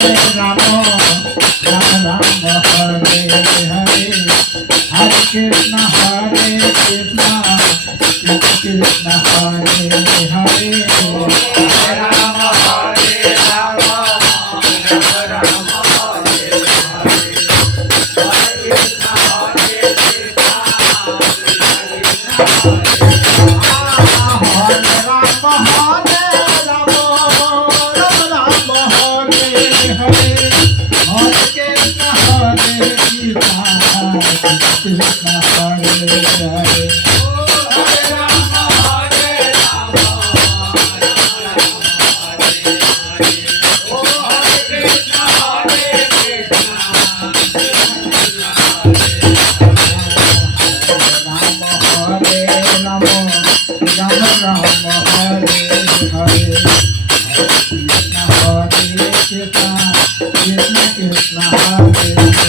Ramo, Rama Rama, Hare Hare, Hare Krishna, Hare Krishna, Krishna Krishna, Hare Hare, Hare Rama, Hare Rama, Rama Rama, Hare Hare, Hare Krishna, Hare Krishna, Krishna Hare Hare Krishna Krishna Hare